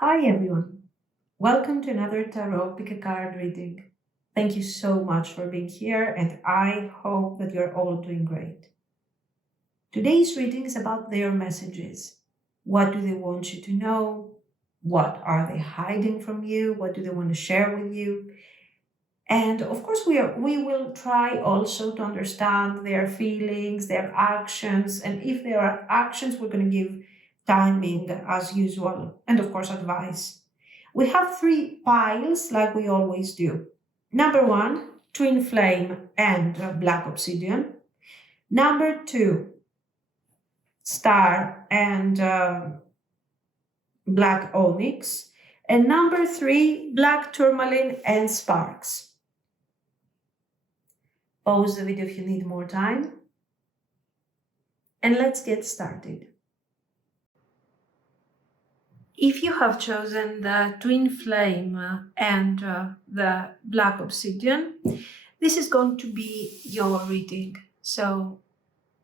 Hi everyone, welcome to another tarot pick a card reading. Thank you so much for being here and I hope that you're all doing great. Today's reading is about their messages. What do they want you to know? What are they hiding from you? What do they want to share with you? And of course we will try also to understand their feelings, their actions, and if there are actions we're going to give timing as usual and of course advice. We have three piles like we always do. Number one, twin flame and black obsidian. Number two, star and black onyx. And number three, black tourmaline and sparks. Pause the video if you need more time. And let's get started. If you have chosen the twin flame and the black obsidian, this is going to be your reading. So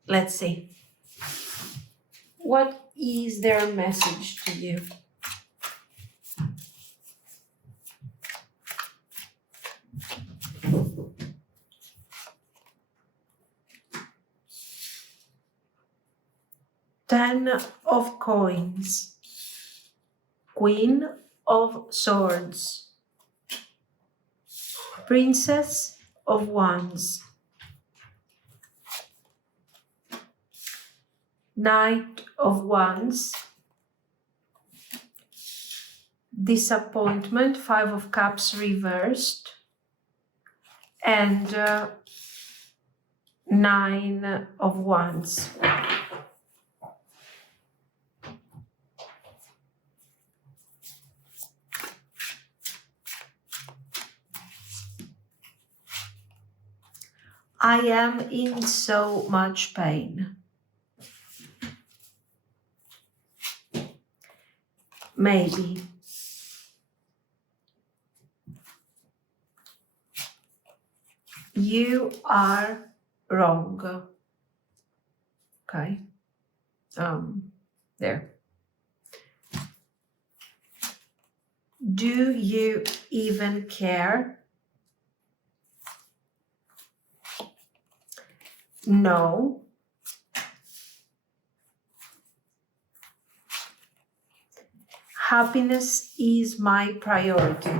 let's see. What is their message to you? Ten of coins, Queen of swords, Princess of wands, Knight of wands, disappointment, Five of cups reversed, and Nine of wands. I am in so much pain. Maybe. You are wrong. Okay. There. Do you even care? No. Happiness is my priority.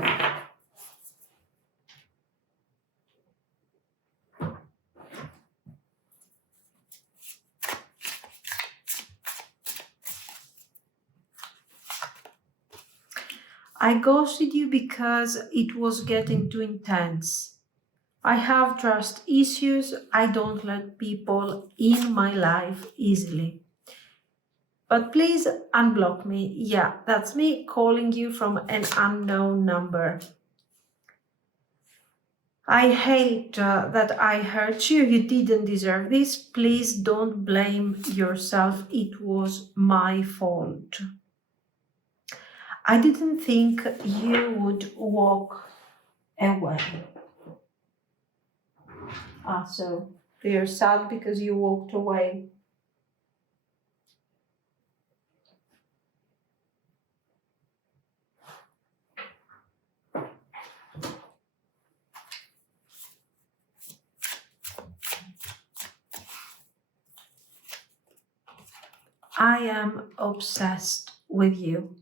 I ghosted you because it was getting too intense. I have trust issues. I don't let people in my life easily. But please unblock me. Yeah, that's me calling you from an unknown number. I hate that I hurt you. You didn't deserve this. Please don't blame yourself. It was my fault. I didn't think you would walk away. So you're sad because you walked away. I am obsessed with you.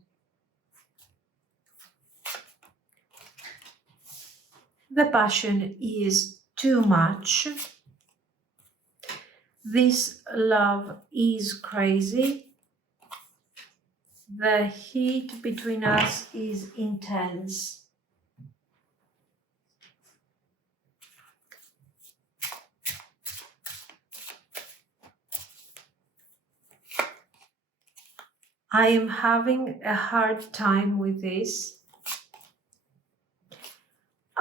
The passion is too much. This love is crazy. The heat between us is intense. I am having a hard time with this.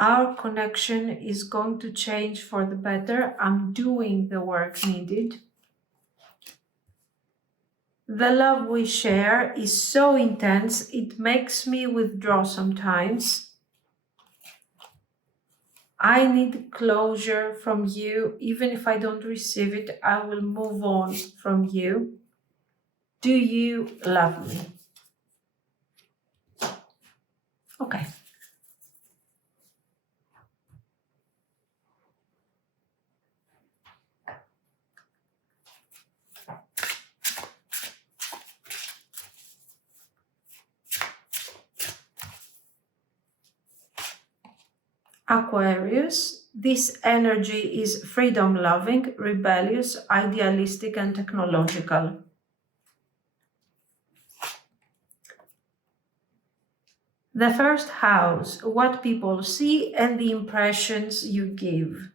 Our connection is going to change for the better. I'm doing the work needed. The love we share is so intense, it makes me withdraw sometimes. I need closure from you. Even if I don't receive it, I will move on from you. Do you love me? Okay. Aquarius, this energy is freedom-loving, rebellious, idealistic, and technological. The first house, what people see and the impressions you give.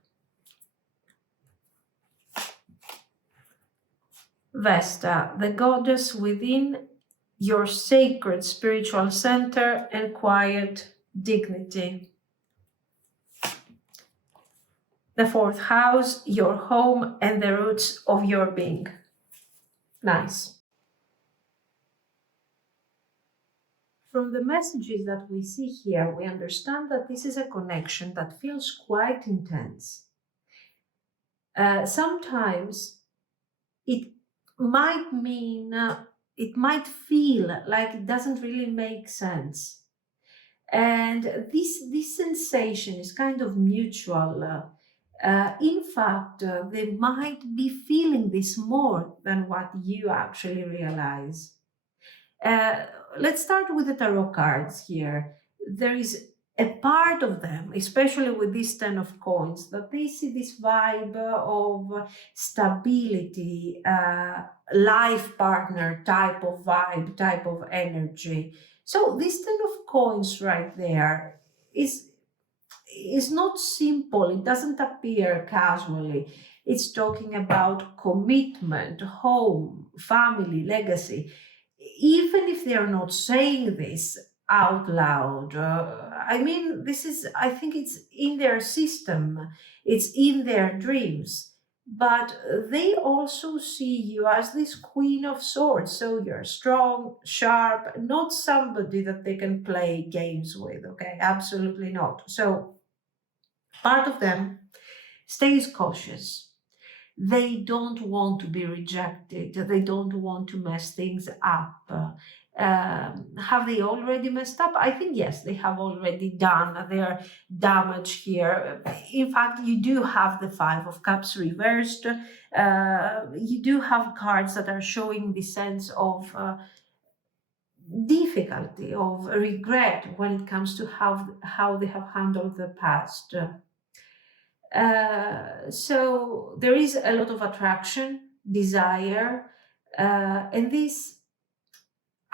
Vesta, the goddess within, your sacred spiritual center and quiet dignity. The fourth house, your home and the roots of your being. Nice. From the messages that we see here, we understand that this is a connection that feels quite intense. Sometimes it might mean, it might feel like it doesn't really make sense. And this sensation is kind of mutual. In fact, they might be feeling this more than what you actually realize. Let's start with the tarot cards here. There is a part of them, especially with this 10 of coins, that they see this vibe of stability, life partner type of vibe, type of energy. So this 10 of coins right there is not simple. It doesn't appear casually. It's talking about commitment, home, family, legacy. Even if they're not saying this out loud, I mean, I think it's in their system, it's in their dreams. But they also see you as this Queen of Swords. So you're strong, sharp, not somebody that they can play games with, okay? Absolutely not. So part of them stays cautious. They don't want to be rejected. They don't want to mess things up. Have they already messed up? I think yes, they have already done their damage here. In fact, you do have the Five of Cups reversed. You do have cards that are showing the sense of difficulty, of regret when it comes to how they have handled the past. So there is a lot of attraction, desire, and this,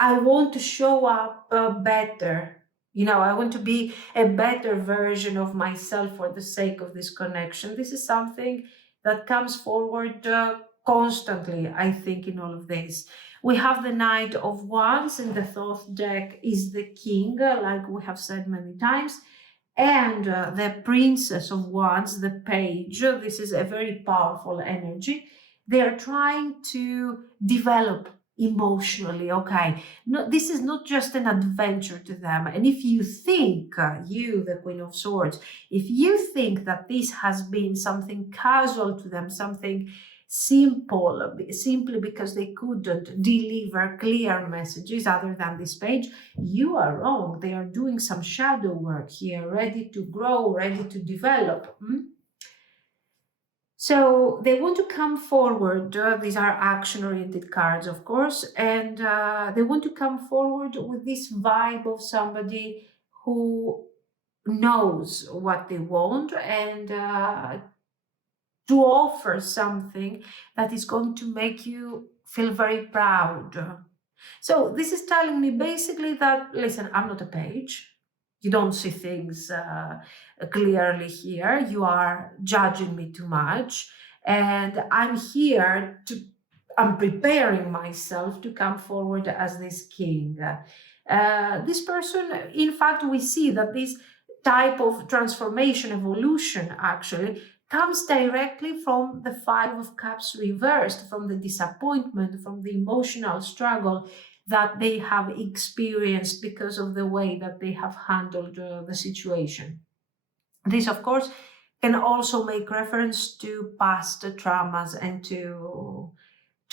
I want to show up better. I want to be a better version of myself for the sake of this connection. This is something that comes forward constantly, I think, in all of this. We have the Knight of Wands, and the Thoth deck is the king, like we have said many times. And the Princess of Wands, the page, this is a very powerful energy. They are trying to develop emotionally, okay? No, this is not just an adventure to them. And if you think, you, the Queen of Swords, if you think that this has been something casual to them, something simple, simply because they couldn't deliver clear messages other than this page, you are wrong. They are doing some shadow work here, ready to grow, ready to develop. So they want to come forward. These are action-oriented cards, of course, and they want to come forward with this vibe of somebody who knows what they want and to offer something that is going to make you feel very proud. So this is telling me basically that, listen, I'm not a page. You don't see things clearly here. You are judging me too much. And I'm preparing myself to come forward as this king. This person, in fact, we see that this type of transformation, evolution, actually, comes directly from the Five of Cups reversed, from the disappointment, from the emotional struggle that they have experienced because of the way that they have handled the situation. This, of course, can also make reference to past traumas and to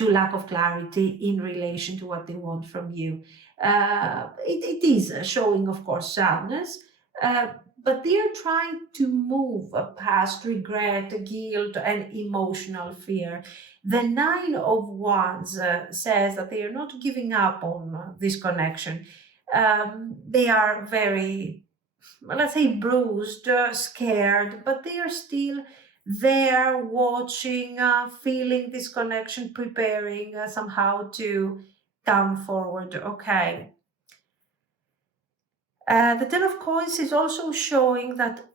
to lack of clarity in relation to what they want from you. It is showing, of course, sadness, but they are trying to move past regret, guilt, and emotional fear. The Nine of Wands says that they are not giving up on this connection. They are very, let's say, bruised, scared, but they are still there watching, feeling this connection, preparing somehow to come forward. Okay. The Ten of Coins is also showing that,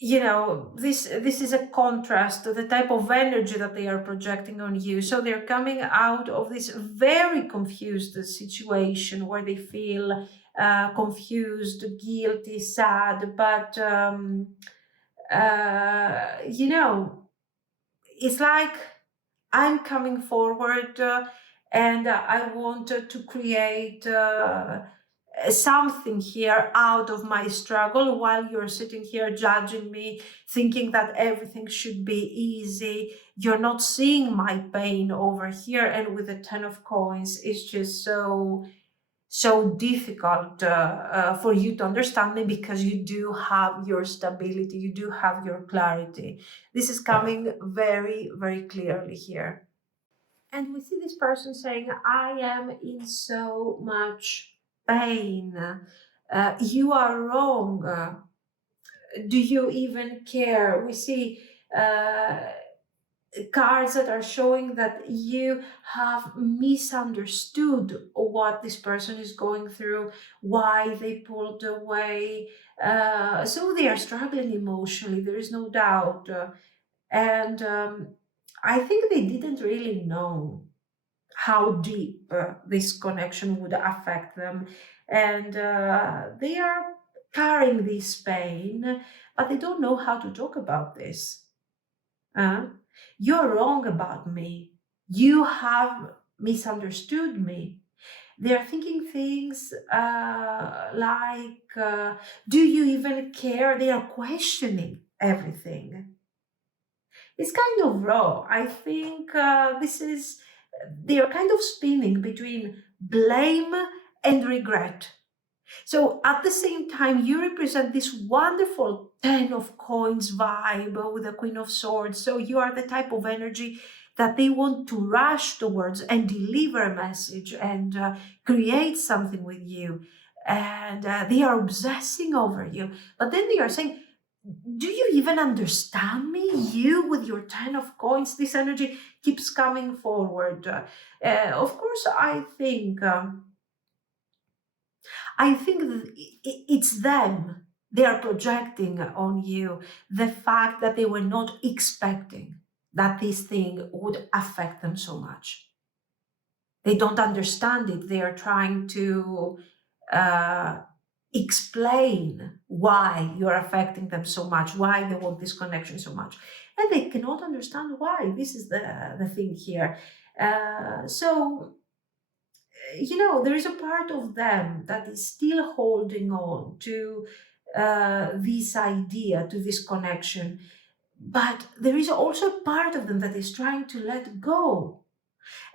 this is a contrast to the type of energy that they are projecting on you. So they're coming out of this very confused situation where they feel confused, guilty, sad, but it's like, I'm coming forward, and I want to create something here out of my struggle, while you're sitting here judging me, thinking that everything should be easy. You're not seeing my pain over here. And with the Ten of Coins, it's just so difficult for you to understand me, because you do have your stability, you do have your clarity. This is coming very, very clearly here. And we see this person saying, I am in so much pain. You are wrong. Do you even care? We see cards that are showing that you have misunderstood what this person is going through, why they pulled away. So they are struggling emotionally, there is no doubt. And I think they didn't really know how deep this connection would affect them. And they are carrying this pain, but they don't know how to talk about this. You're wrong about me. You have misunderstood me. They're thinking things like, do you even care? They are questioning everything. It's kind of raw. I think they are kind of spinning between blame and regret. So at the same time, you represent this wonderful Ten of Coins vibe with the Queen of Swords. So you are the type of energy that they want to rush towards and deliver a message and create something with you. And they are obsessing over you. But then they are saying, do you even understand me? You with your Ten of Coins, this energy keeps coming forward. Of course, I think it's them. They are projecting on you the fact that they were not expecting that this thing would affect them so much. They don't understand it. They are trying to explain why you're affecting them so much, why they want this connection so much. And they cannot understand why. This is the thing here. So there is a part of them that is still holding on to this idea, to this connection. But there is also a part of them that is trying to let go.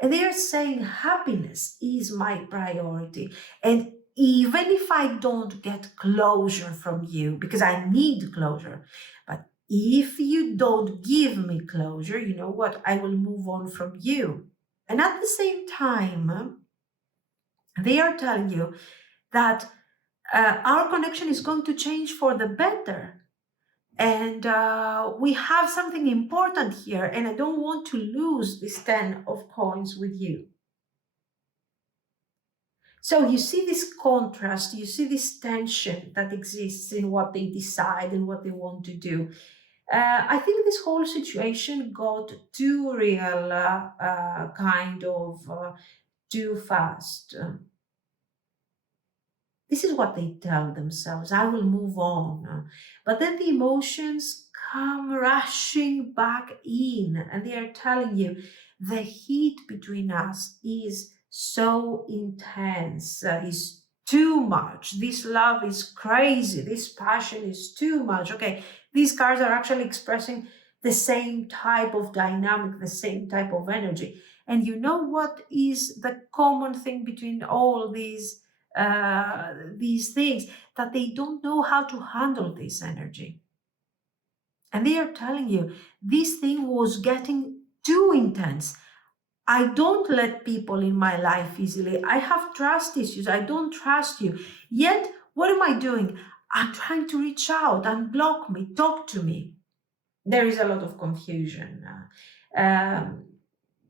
And they are saying, happiness is my priority. And even if I don't get closure from you, because I need closure, but if you don't give me closure, you know what? I will move on from you. And at the same time, they are telling you that our connection is going to change for the better. And we have something important here, and I don't want to lose this Ten of Coins with you. So you see this contrast, you see this tension that exists in what they decide and what they want to do. I think this whole situation got too real, too fast. This is what they tell themselves. I will move on. But then the emotions come rushing back in, and they are telling you the heat between us is so intense, is too much. This love is crazy. This passion is too much. Okay, these cards are actually expressing the same type of dynamic, the same type of energy. And you know what is the common thing between all these things? That they don't know how to handle this energy. And they are telling you, this thing was getting too intense. I don't let people in my life easily. I have trust issues. I don't trust you. Yet, what am I doing? I'm trying to reach out, unblock me, talk to me. There is a lot of confusion.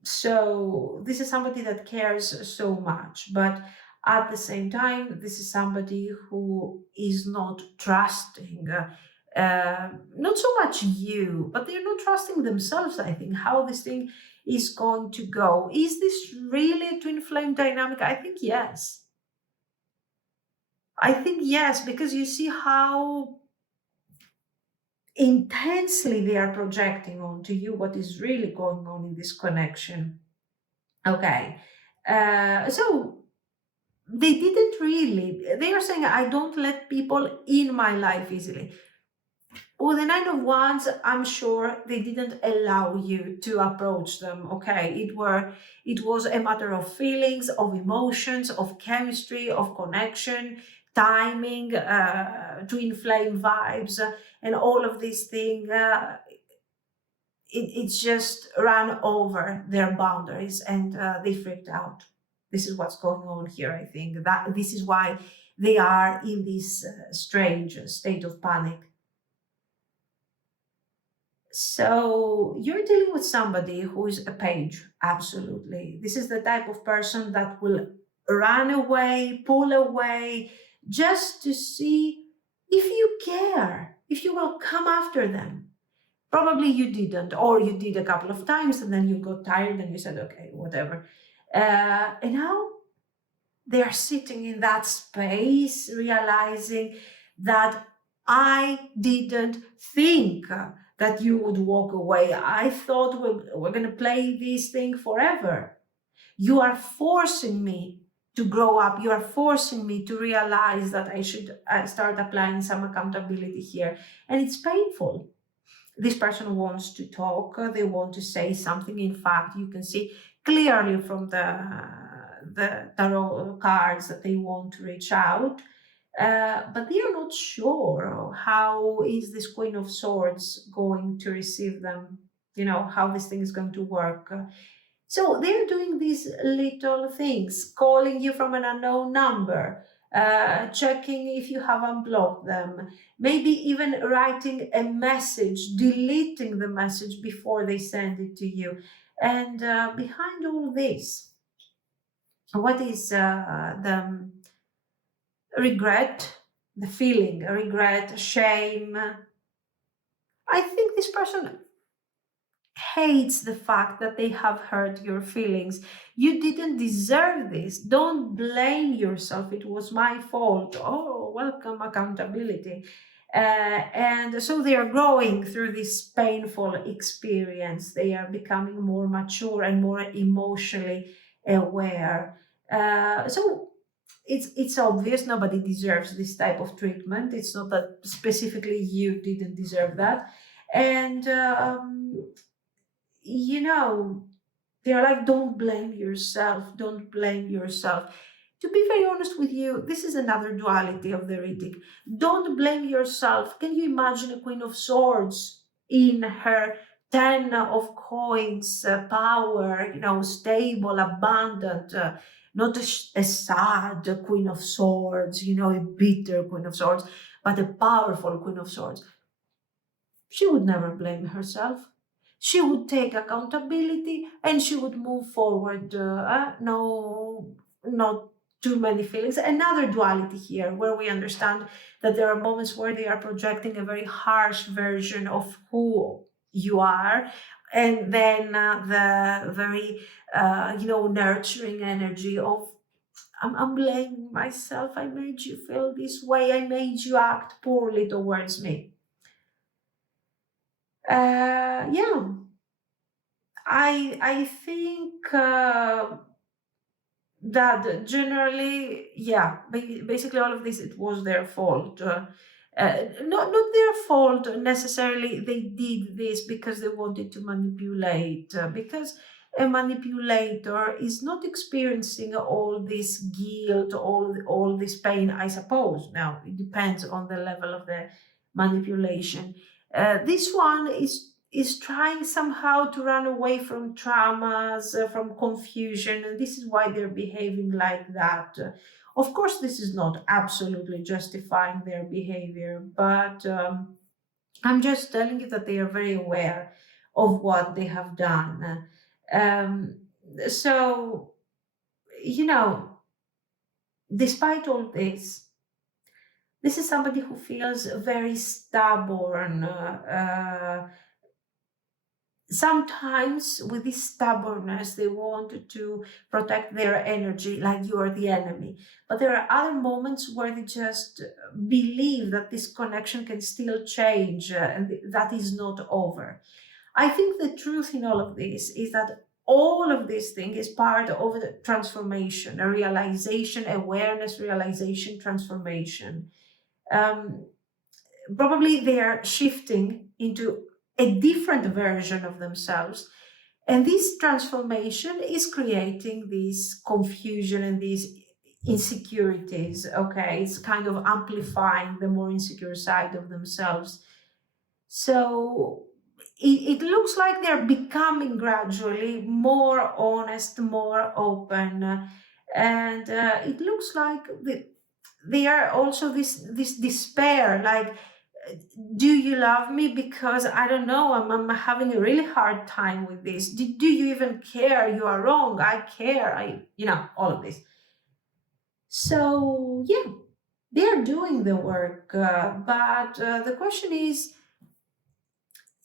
So this is somebody that cares so much, but at the same time, this is somebody who is not trusting. Not so much you, but they're not trusting themselves, I think, how this thing is going to go. Is this really a twin flame dynamic? I think yes. I think yes, because you see how intensely they are projecting onto you what is really going on in this connection. Okay. So they didn't really, they are saying, I don't let people in my life easily. With the Nine of Wands, I'm sure they didn't allow you to approach them. Okay, it was a matter of feelings, of emotions, of chemistry, of connection, timing, twin flame vibes, and all of these things. It's just ran over their boundaries, and they freaked out. This is what's going on here. I think that this is why they are in this strange state of panic. So you're dealing with somebody who is a page, absolutely. This is the type of person that will run away, pull away, just to see if you care, if you will come after them. Probably you didn't, or you did a couple of times and then you got tired and you said, okay, whatever. And now they are sitting in that space, realizing that I didn't think that you would walk away. I thought we're going to play this thing forever. You are forcing me to grow up. You are forcing me to realize that I should start applying some accountability here. And it's painful. This person wants to talk, they want to say something. In fact, you can see clearly from the tarot cards that they want to reach out, but they are not sure how is this Queen of Swords going to receive them, how this thing is going to work. So they're doing these little things, calling you from an unknown number, checking if you have unblocked them, maybe even writing a message, deleting the message before they send it to you. And behind all this, what is the regret, the feeling, regret, shame? I think this person hates the fact that they have hurt your feelings. You didn't deserve this. Don't blame yourself. It was my fault. Oh, welcome accountability. And so they are growing through this painful experience. They are becoming more mature and more emotionally aware. So it's obvious nobody deserves this type of treatment. It's not that specifically you didn't deserve that. And they're like, don't blame yourself, don't blame yourself. To be very honest with you, this is another duality of the reading. Don't blame yourself. Can you imagine a Queen of Swords in her 10 of coins, power, stable, abundant, not a sad Queen of Swords, a bitter Queen of Swords, but a powerful Queen of Swords. She would never blame herself. She would take accountability and she would move forward. No, not too many feelings. Another duality here where we understand that there are moments where they are projecting a very harsh version of who you are. And then the very, nurturing energy of, I'm blaming myself. I made you feel this way. I made you act poorly towards me. Yeah, I think that generally, yeah, basically all of this, it was their fault. Not their fault necessarily. They did this because they wanted to manipulate. Because a manipulator is not experiencing all this guilt, all this pain, I suppose. Now, it depends on the level of the manipulation. This one is trying somehow to run away from traumas, from confusion, and this is why they're behaving like that. Of course, this is not absolutely justifying their behavior, but I'm just telling you that they are very aware of what they have done. Um, so, you know, despite all this is somebody who feels very stubborn. Sometimes, with this stubbornness, they want to protect their energy like you are the enemy. But there are other moments where they just believe that this connection can still change and that is not over. I think the truth in all of this is that all of this thing is part of the transformation, a realization, awareness, realization, transformation. Um, Probably they are shifting into a different version of themselves. And this transformation is creating this confusion and these insecurities. Okay, it's kind of amplifying the more insecure side of themselves. So it looks like they're becoming gradually more honest, more open, and it looks like they are also this despair, like, do you love me? Because I don't know, I'm having a really hard time with this. Do you even care? You are wrong. I care. All of this. So yeah, they are doing the work, but the question is,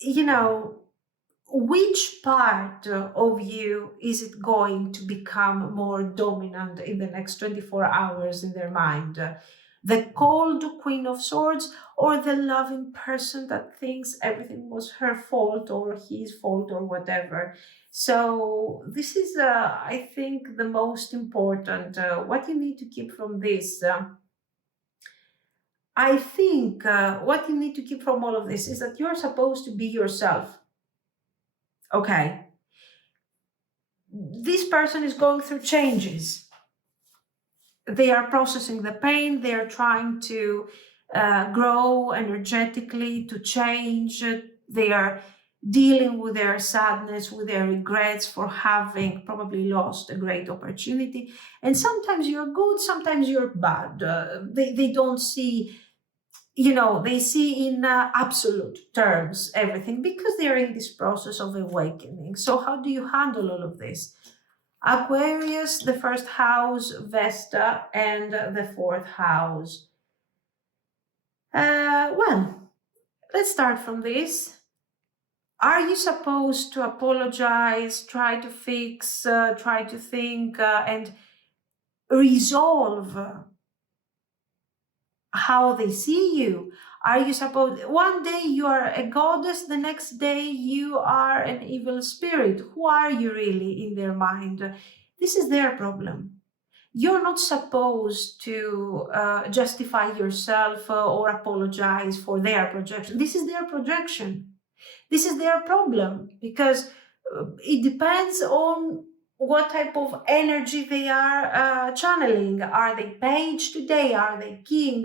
you know, which part of you is it going to become more dominant in the next 24 hours in their mind? The cold Queen of Swords, or the loving person that thinks everything was her fault or his fault or whatever? So, this is, I think, the most important. What you need to keep from this. I think what you need to keep from all of this is that you're supposed to be yourself. Okay, this person is going through changes. They are processing the pain, they are trying to grow energetically, to change. They are dealing with their sadness, with their regrets for having probably lost a great opportunity. And sometimes you're good, sometimes you're bad. They don't see, they see in absolute terms everything because they're in this process of awakening. So, how do you handle all of this? Aquarius, the first house, Vesta, and the fourth house. Well, let's start from this. Are you supposed to apologize, try to fix, try to think, and resolve how they see you? Are you supposed, one day you are a goddess, the next day you are an evil spirit? Who are you really in their mind? This is their problem. You're not supposed to justify yourself or apologize for their projection. This is their projection. This is their problem because it depends on what type of energy they are channeling. Are they page today? Are they king?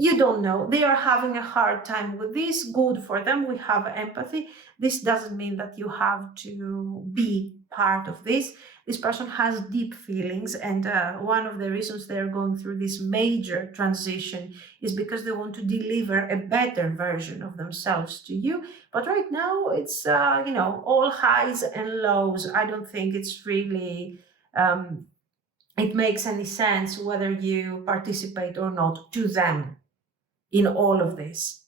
You don't know. They are having a hard time with this. Good for them. We have empathy. This doesn't mean that you have to be part of this. This person has deep feelings, and one of the reasons they're going through this major transition is because they want to deliver a better version of themselves to you. But right now, it's all highs and lows. I don't think it's really. It makes any sense whether you participate or not to them in all of this.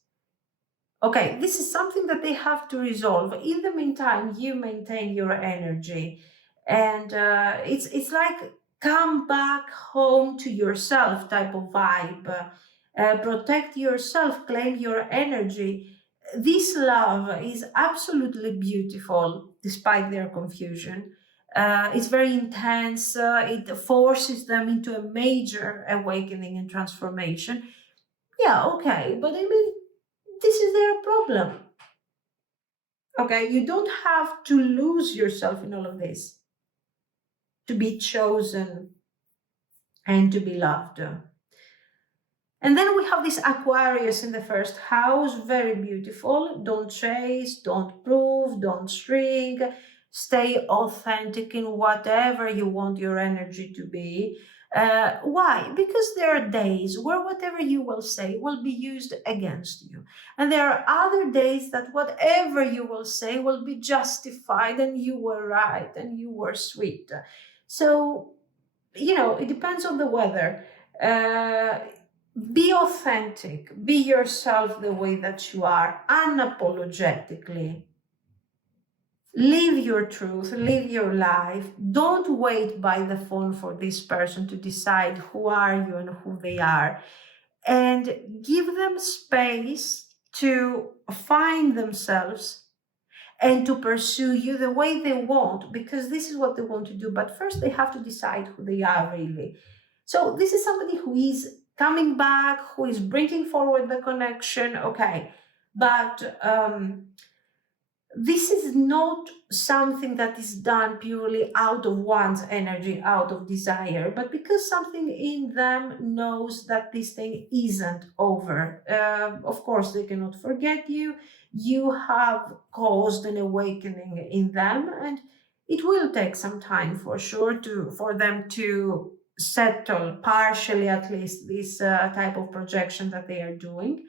Okay, this is something that they have to resolve. In the meantime, you maintain your energy, and it's like come back home to yourself type of vibe. Protect yourself, claim your energy. This love is absolutely beautiful, despite their confusion. It's very intense. It forces them into a major awakening and transformation. Yeah, okay, but I mean, this is their problem. Okay, you don't have to lose yourself in all of this to be chosen and to be loved. And then we have this Aquarius in the first house, very beautiful. Don't chase, don't prove, don't shrink. Stay authentic in whatever you want your energy to be. Why? Because there are days where whatever you will say will be used against you. And there are other days that whatever you will say will be justified and you were right and you were sweet. So, it depends on the weather. Be authentic, be yourself the way that you are, unapologetically. Live your truth, live your life. Don't wait by the phone for this person to decide who are you and who they are. And give them space to find themselves and to pursue you the way they want, because this is what they want to do. But first they have to decide who they are really. So this is somebody who is coming back, who is bringing forward the connection, okay. But this is not something that is done purely out of one's energy, out of desire, but because something in them knows that this thing isn't over. Of course, they cannot forget you. You have caused an awakening in them, and it will take some time for sure for them to settle partially, at least, this type of projection that they are doing.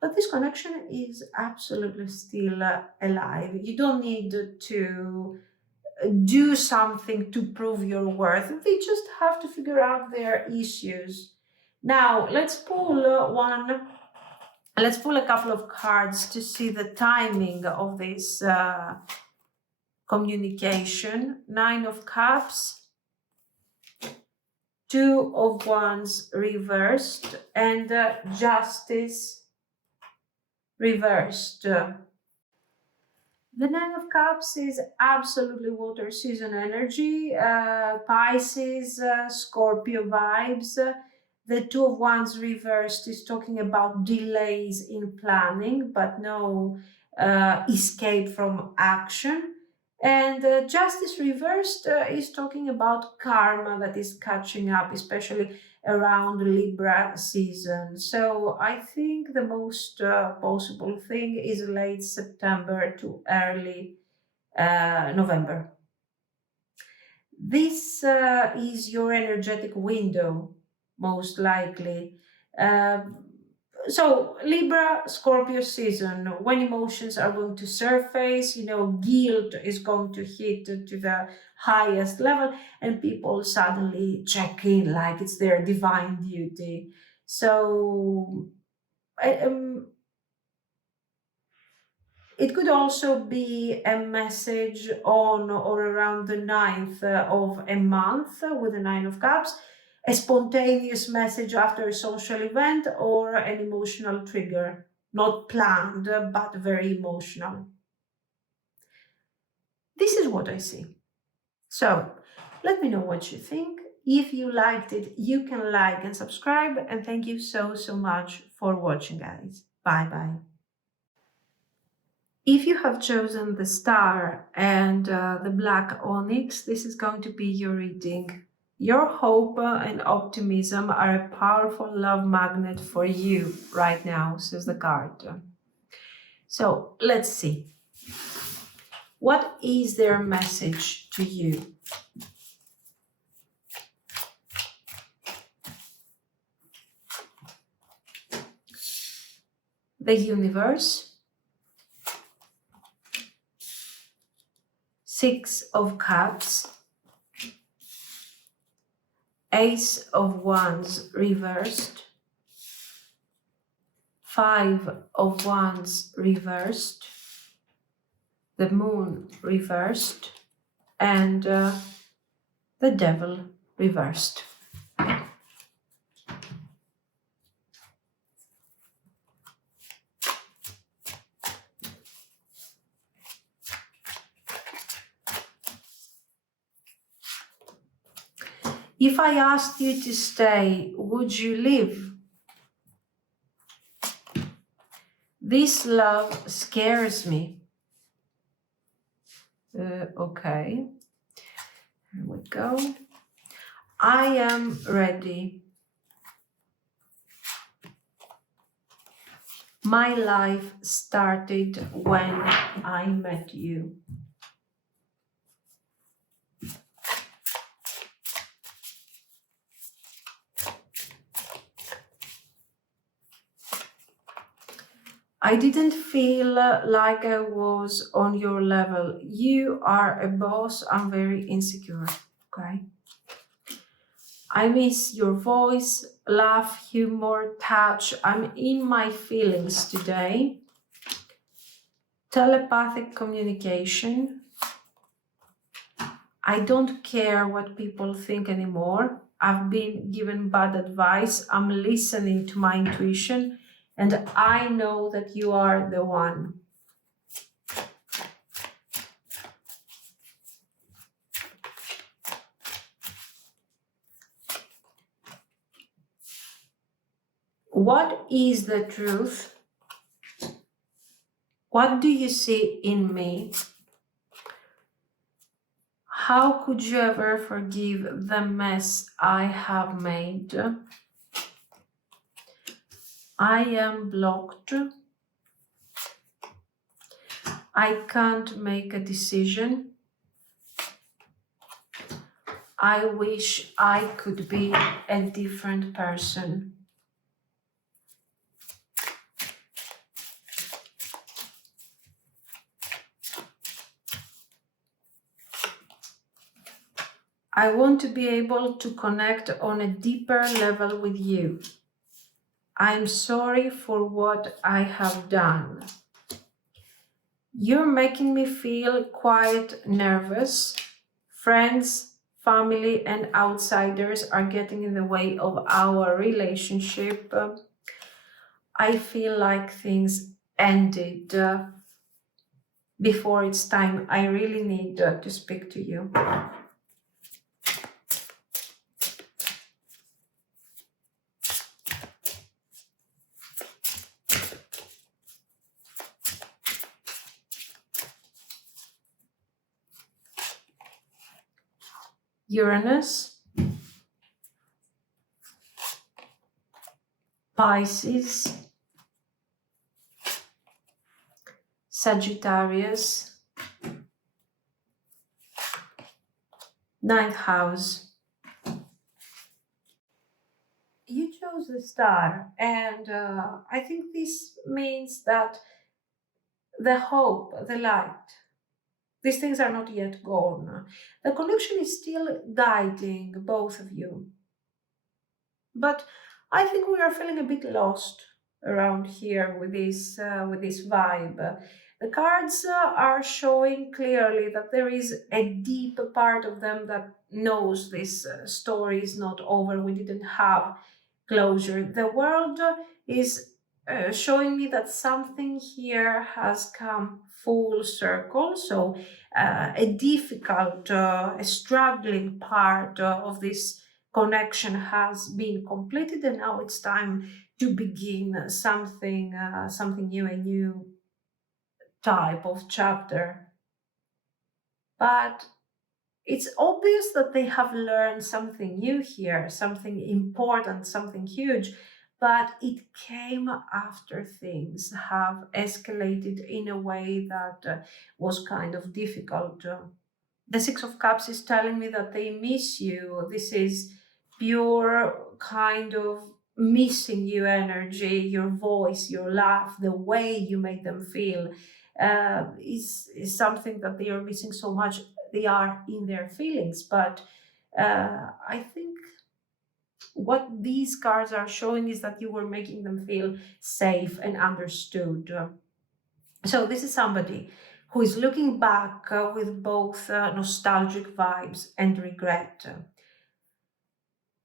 But this connection is absolutely still alive. You don't need to do something to prove your worth. They just have to figure out their issues. Now, let's pull a couple of cards to see the timing of this communication. 9 of Cups, 2 of Wands reversed, and Justice reversed. The 9 of Cups is absolutely water season energy, Pisces, Scorpio vibes. The 2 of Wands reversed is talking about delays in planning, but no escape from action. And Justice reversed is talking about karma that is catching up, especially around Libra season. So I think the most possible thing is late September to early November. This is your energetic window, most likely. So Libra, Scorpio season, when emotions are going to surface, guilt is going to hit to the highest level, and people suddenly check in like it's their divine duty. So it could also be a message on or around the 9th of a month with the 9 of Cups, a spontaneous message after a social event or an emotional trigger, not planned, but very emotional. This is what I see. So let me know what you think. If you liked it, you can like and subscribe. And thank you so much for watching, guys. Bye-bye. If you have chosen the star and the black onyx, this is going to be your reading. Your hope and optimism are a powerful love magnet for you right now, says the card. So let's see. What is their message to you? The universe. 6 of Cups, Ace of Wands reversed, 5 of Wands reversed, the Moon reversed, and the Devil reversed. If I asked you to stay, would you leave? This love scares me. Okay, here we go. I am ready. My life started when I met you. I didn't feel like I was on your level. You are a boss. I'm very insecure. Okay. I miss your voice, laugh, humor, touch. I'm in my feelings today. Telepathic communication. I don't care what people think anymore. I've been given bad advice. I'm listening to my intuition, and I know that you are the one. What is the truth? What do you see in me? How could you ever forgive the mess I have made? I am blocked. I can't make a decision. I wish I could be a different person. I want to be able to connect on a deeper level with you. I'm sorry for what I have done. You're making me feel quite nervous. Friends, family, and outsiders are getting in the way of our relationship. I feel like things ended before it's time. I really need to speak to you. Uranus, Pisces, Sagittarius, ninth house. You chose the star, and I think this means that the hope, the light, these things are not yet gone. The connection is still guiding both of you. But I think we are feeling a bit lost around here with this vibe. The cards are showing clearly that there is a deep part of them that knows this story is not over. We didn't have closure. The world is showing me that something here has come full circle. So, a difficult, a struggling part of this connection has been completed, and now it's time to begin something new, a new type of chapter. But it's obvious that they have learned something new here, something important, something huge, but it came after things have escalated in a way that was kind of difficult. The Six of Cups is telling me that they miss you. This is pure kind of missing you energy, your voice, your laugh, the way you made them feel is something that they are missing so much. They are in their feelings, but I think what these cards are showing is that you were making them feel safe and understood. So this is somebody who is looking back with both nostalgic vibes and regret.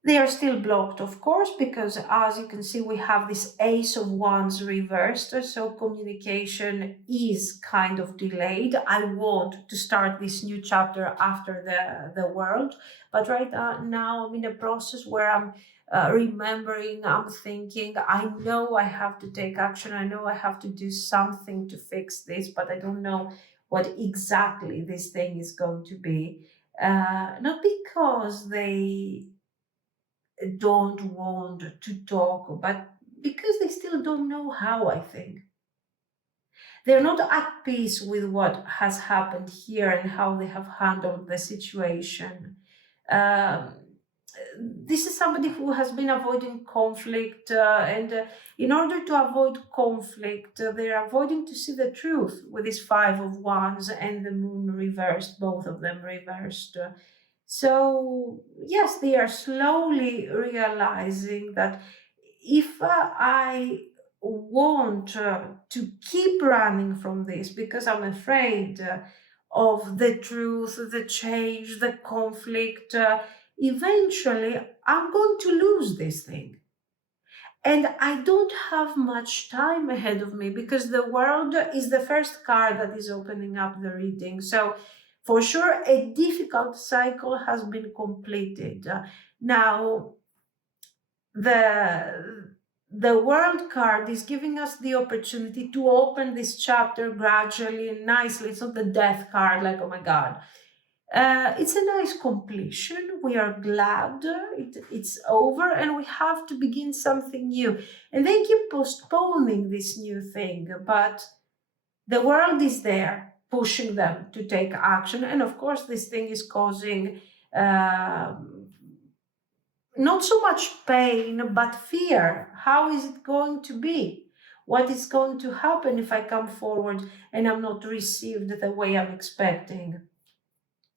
They are still blocked, of course, because as you can see, we have this Ace of Wands reversed, so communication is kind of delayed. I want to start this new chapter after the world, but right now I'm in a process where I'm remembering, I'm thinking, I know I have to take action, I know I have to do something to fix this, but I don't know what exactly this thing is going to be. Not because they don't want to talk, but because they still don't know how, I think. They're not at peace with what has happened here and how they have handled the situation. Um, this is somebody who has been avoiding conflict, and in order to avoid conflict, they're avoiding to see the truth with this Five of Wands and the Moon reversed, both of them reversed. So, yes, they are slowly realizing that if I want to keep running from this because I'm afraid of the truth, the change, the conflict, eventually I'm going to lose this thing. And I don't have much time ahead of me because the world is the first card that is opening up the reading. So, for sure, a difficult cycle has been completed. Now, the world card is giving us the opportunity to open this chapter gradually and nicely. It's not the death card, like, oh my God. It's a nice completion. We are glad it's over and we have to begin something new. And they keep postponing this new thing, but the world is there pushing them to take action. And of course, this thing is causing not so much pain, but fear. How is it going to be? What is going to happen if I come forward and I'm not received the way I'm expecting?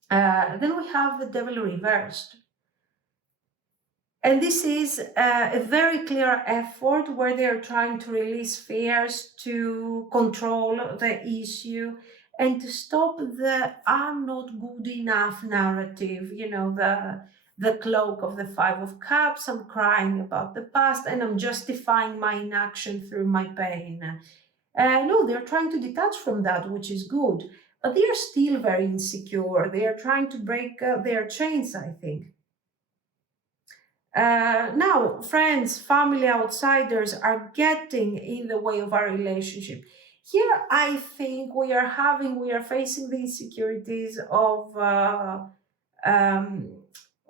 Then we have the Devil reversed. And this is a very clear effort where they are trying to release fears, to control the issue, and to stop the I'm not good enough narrative, the cloak of the Five of Cups. I'm crying about the past and I'm justifying my inaction through my pain. No, they're trying to detach from that, which is good. But they are still very insecure. They are trying to break their chains, I think. Now, friends, family, outsiders are getting in the way of our relationship. Here, I think we are facing the insecurities um,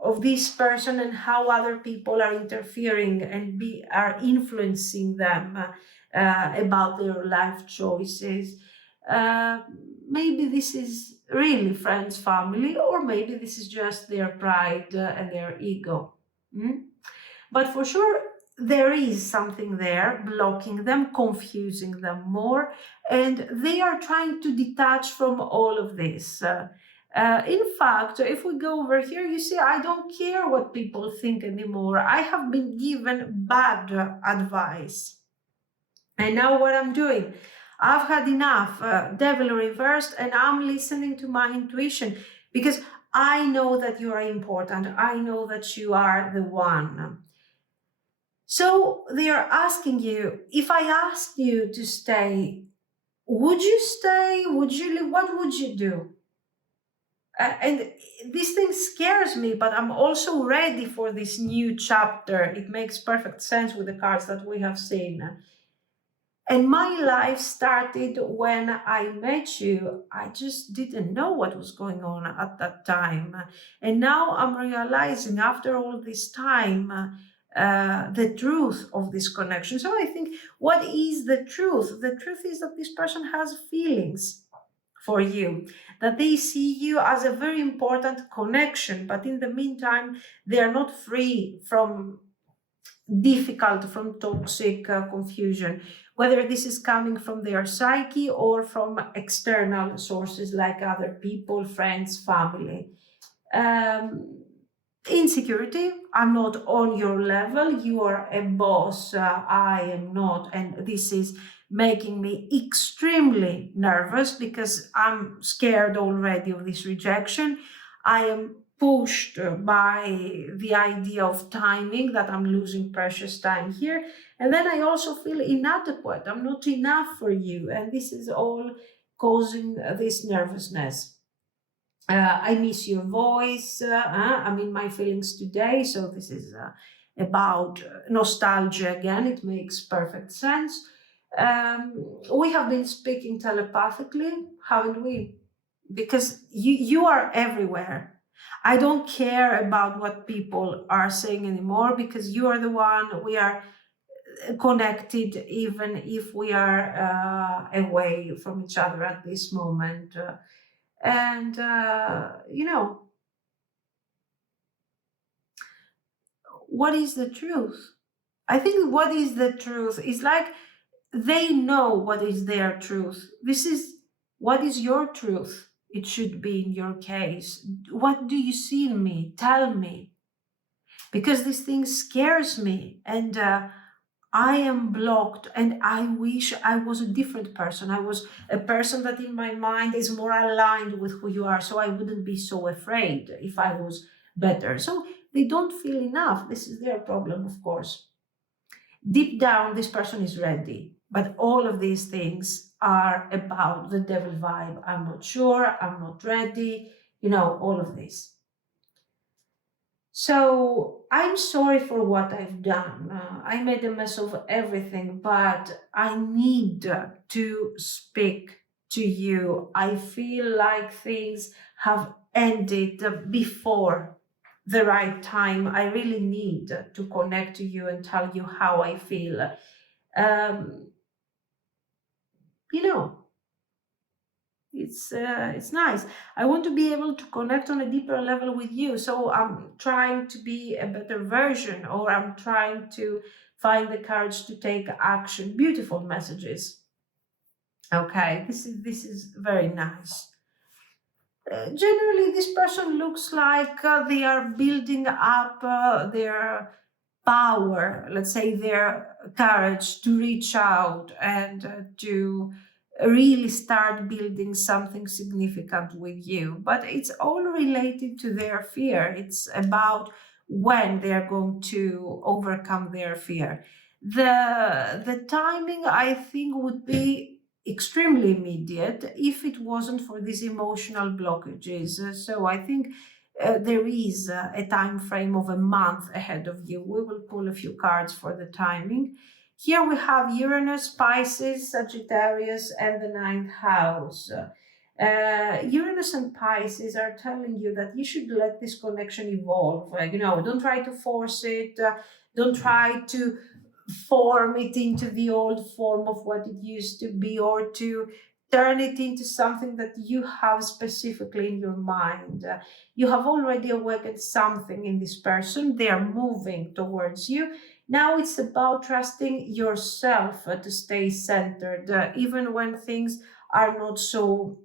of this person and how other people are interfering and are influencing them about their life choices. Uh, Maybe this is really friends, family, or maybe this is just their pride and their ego. Mm? But for sure, there is something there blocking them, confusing them more, and they are trying to detach from all of this. In fact, if we go over here, you see, I don't care what people think anymore. I have been given bad advice. And now what I'm doing, I've had enough, devil reversed, and I'm listening to my intuition because I know that you are important. I know that you are the one. So they are asking you, if I asked you to stay, would you stay? Would you leave? What would you do? And this thing scares me, but I'm also ready for this new chapter. It makes perfect sense with the cards that we have seen. And my life started when I met you. I just didn't know what was going on at that time. And now I'm realizing after all this time the truth of this connection. So I think, what is the truth? The truth is that this person has feelings for you, that they see you as a very important connection, but in the meantime, they are not free from toxic confusion, whether this is coming from their psyche or from external sources like other people, friends, family. Insecurity, I'm not on your level, you are a boss, I am not, and this is making me extremely nervous because I'm scared already of this rejection. I am pushed by the idea of timing, that I'm losing precious time here, and then I also feel inadequate, I'm not enough for you, and this is all causing this nervousness. I miss your voice. I'm in my feelings today. So this is about nostalgia again. It makes perfect sense. We have been speaking telepathically, haven't we? because you are everywhere. I don't care about what people are saying anymore, because you are the one. We are connected, even if we are away from each other at this moment. And what is the truth? I think what is the truth is like they know what is their truth. This is what is your truth. It should be in your case. What do you see in me? Tell me. Because this thing scares me, and I am blocked, and I wish I was a different person. I was a person that in my mind is more aligned with who you are, so I wouldn't be so afraid if I was better. So they don't feel enough. This is their problem, of course. Deep down, this person is ready, but all of these things are about the devil vibe. I'm not sure, I'm not ready, all of this. So I'm sorry for what I've done. I made a mess of everything, but I need to speak to you. I feel like things have ended before the right time. I really need to connect to you and tell you how I feel. Um, you know, it's nice. I want to be able to connect on a deeper level with you, so I'm trying to be a better version, or I'm trying to find the courage to take action. Beautiful messages. Okay, this is very nice. Generally, this person looks like they are building up their power, let's say their courage to reach out and to really start building something significant with you. But it's all related to their fear. It's about when they are going to overcome their fear. The timing, I think, would be extremely immediate if it wasn't for these emotional blockages. So I think there is a time frame of a month ahead of you. We will pull a few cards for the timing. Here we have Uranus, Pisces, Sagittarius, and the ninth house. Uranus and Pisces are telling you that you should let this connection evolve. Don't try to force it. Don't try to form it into the old form of what it used to be, or to turn it into something that you have specifically in your mind. You have already awakened something in this person. They are moving towards you. Now it's about trusting yourself to stay centered, even when things are not so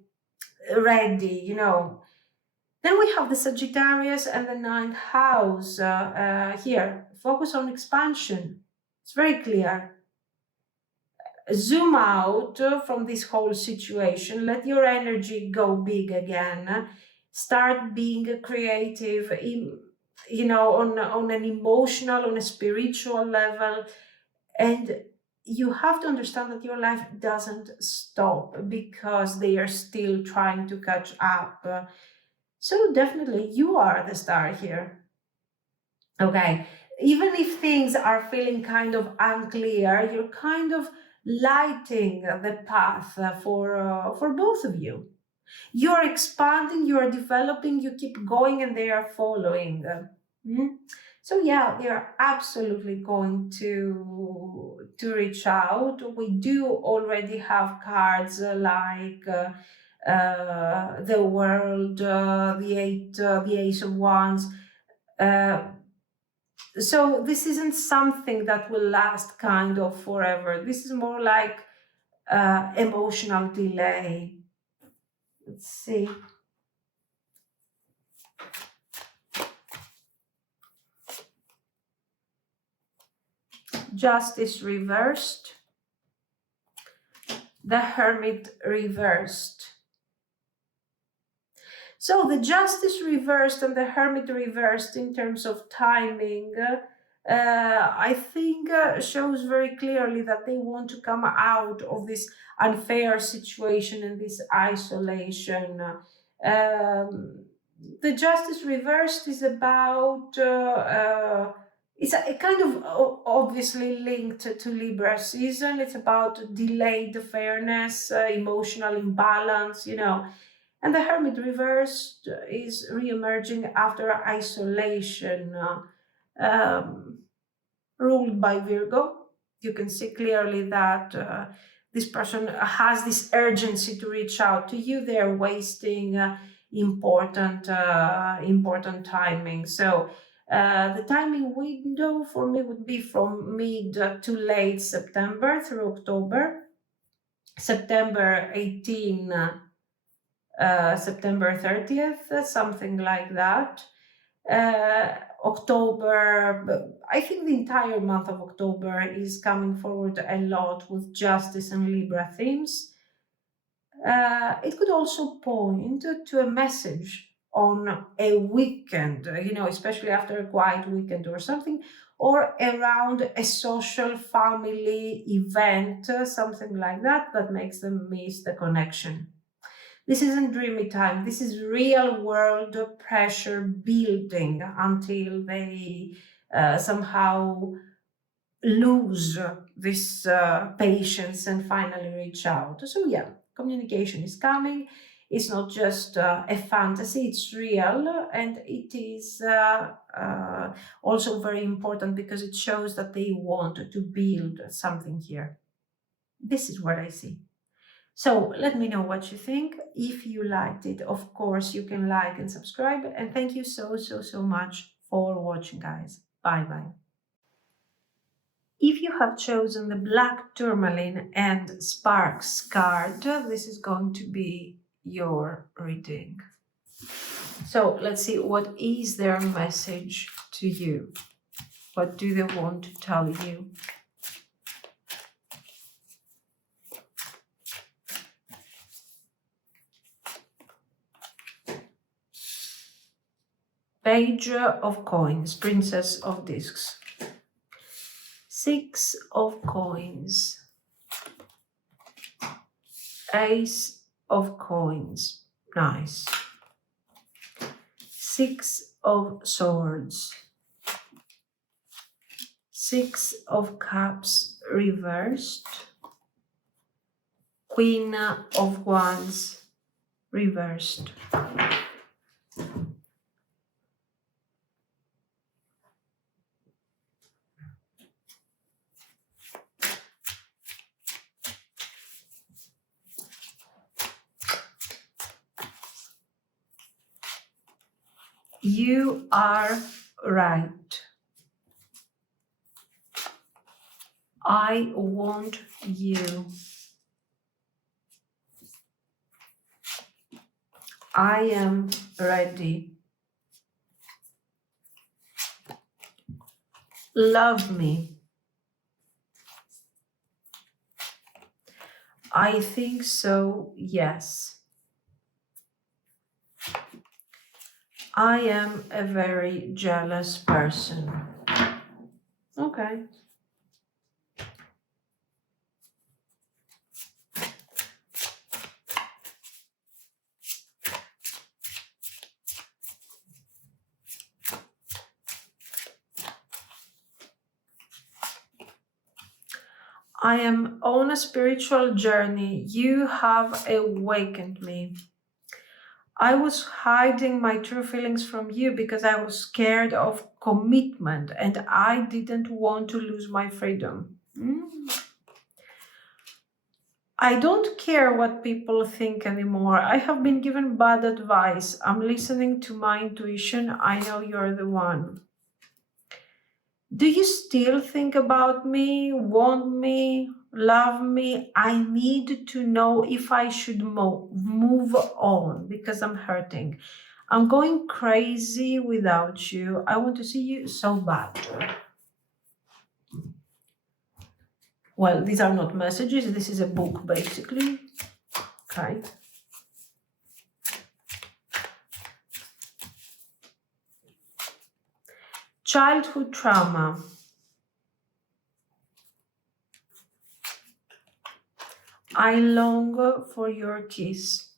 ready. Then we have the Sagittarius and the ninth house here. Focus on expansion. It's very clear. Zoom out from this whole situation. Let your energy go big again. Start being creative, on an emotional, on a spiritual level. And you have to understand that your life doesn't stop because they are still trying to catch up. So definitely you are the star here. Okay. Even if things are feeling kind of unclear, you're kind of lighting the path for both of you. You're expanding, you're developing, you keep going, and they are following. Mm. So yeah, they are absolutely going to reach out. We do already have cards like the world, the ace of wands. Uh, so this isn't something that will last kind of forever. This is more like emotional delay. Let's see. Justice reversed. The Hermit reversed. So the Justice reversed and the Hermit reversed in terms of timing, I think shows very clearly that they want to come out of this unfair situation and this isolation. The Justice reversed is about it's a kind of obviously linked to Libra season. It's about delayed fairness, emotional imbalance, And the Hermit reversed is re-emerging after isolation, ruled by Virgo. You can see clearly that this person has this urgency to reach out to you. They're wasting important timing. So the timing window for me would be from mid to late September through October. September 18, September 30th, something like that. October, I think the entire month of October is coming forward a lot with justice and Libra themes. It could also point to a message on a weekend, especially after a quiet weekend or something, or around a social family event, something like that, that makes them miss the connection. This isn't dreamy time. This is real world pressure building until they somehow lose this patience and finally reach out. So yeah, communication is coming. It's not just a fantasy, it's real, and it is also very important because it shows that they want to build something here. This is what I see. So let me know what you think. If you liked it, of course, you can like and subscribe. And thank you so much for watching, guys. Bye. If you have chosen the Black Tourmaline and Sparks card, this is going to be your reading. So let's see, what is their message to you? What do they want to tell you? Page of Coins, Princess of Discs. 6 of Coins. Ace of Coins, nice. 6 of Swords. 6 of Cups reversed. Queen of Wands reversed. You are right. I want you. I am ready. Love me. I think so, yes. I am a very jealous person. Okay. I am on a spiritual journey. You have awakened me. I was hiding my true feelings from you because I was scared of commitment and I didn't want to lose my freedom. I don't care what people think anymore. I have been given bad advice. I'm listening to my intuition. I know you're the one. Do you still think about me, want me, love me? I need to know if I should move on because I'm hurting. I'm going crazy without you. I want to see you so bad. Well, these are not messages. This is a book, basically. Okay. Childhood trauma. I long for your kiss.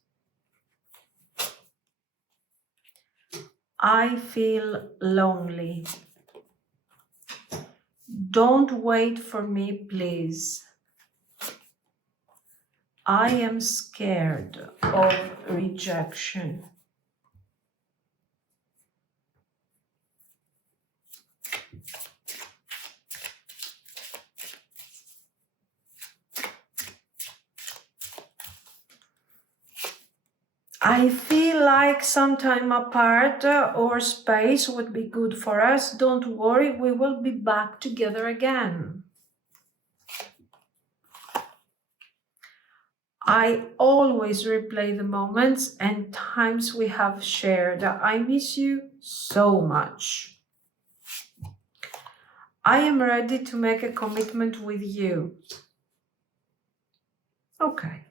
I feel lonely. Don't wait for me, please. I am scared of rejection. I feel like some time apart or space would be good for us. Don't worry, we will be back together again. I always replay the moments and times we have shared. I miss you so much. I am ready to make a commitment with you. Okay.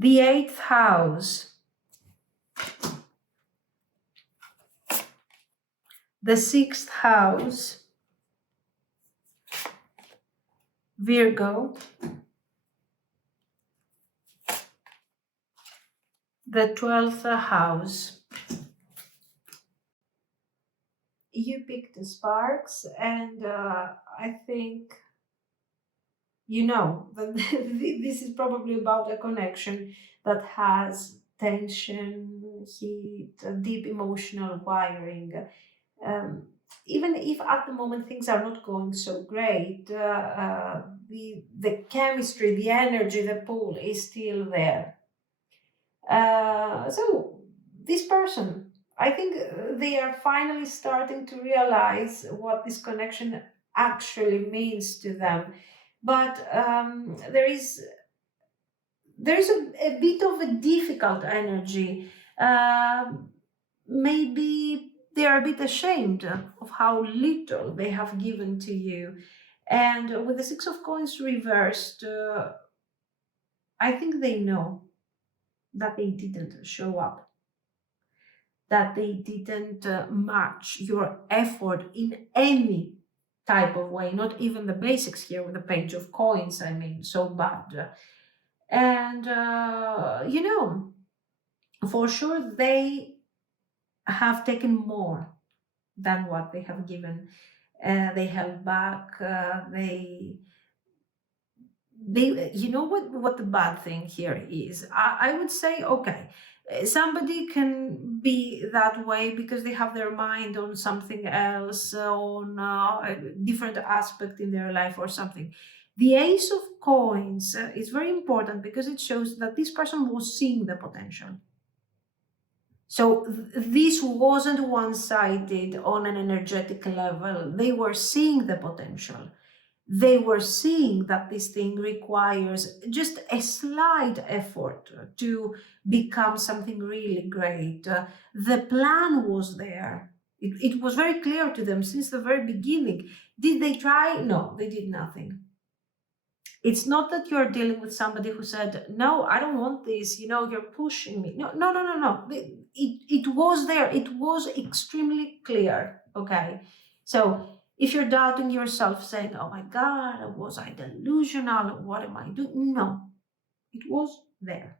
The 8th house. The 6th house. Virgo. The 12th house. You picked the sparks, and I think you know that this is probably about a connection that has tension, heat, deep emotional wiring. Um, Even if at the moment things are not going so great, the chemistry, the energy, the pull is still there. So this person, I think they are finally starting to realize what this connection actually means to them. But there's a bit of a difficult energy. Maybe they are a bit ashamed of how little they have given to you. And with the Six of Coins reversed, I think they know that they didn't show up, that they didn't match your effort in any type of way, not even the basics here with the Page of Coins, I mean, so bad. And, for sure they have taken more than what they have given. They held back. They you know what the bad thing here is. I would say, okay, somebody can be that way because they have their mind on something else, on a different aspect in their life or something. The Ace of Coins is very important because it shows that this person was seeing the potential. So this wasn't one-sided on an energetic level. They were seeing the potential. They were seeing that this thing requires just a slight effort to become something really great. The plan was there. It was very clear to them since the very beginning. Did they try? No, they did nothing. It's not that you're dealing with somebody who said, no, I don't want this, you're pushing me. No, no, no, no, no. It was there. It was extremely clear. Okay. So if you're doubting yourself, saying, oh my God, was I delusional? What am I doing? No, it was there.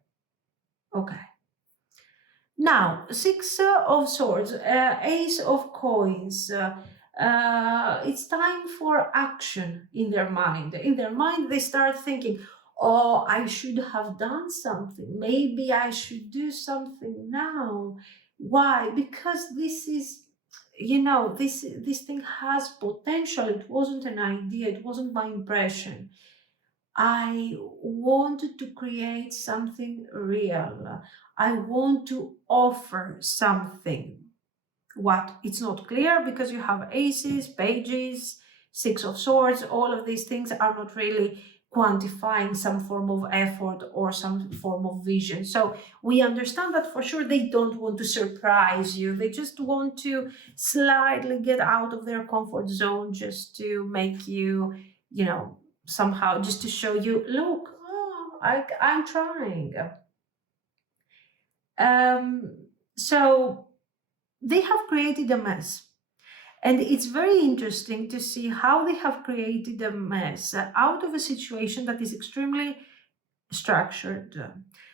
Okay. Now, Six of Swords, Ace of Coins. It's time for action in their mind. In their mind, they start thinking, oh, I should have done something. Maybe I should do something now. Why? Because this is, this thing has potential. It wasn't an idea. It wasn't my impression. I wanted to create something real. I want to offer something. What? It's not clear because you have aces, pages, Six of Swords. All of these things are not really quantifying some form of effort or some form of vision. So we understand that for sure they don't want to surprise you. They just want to slightly get out of their comfort zone just to make you, somehow just to show you, look, I'm trying. So they have created a mess. And it's very interesting to see how they have created a mess out of a situation that is extremely structured.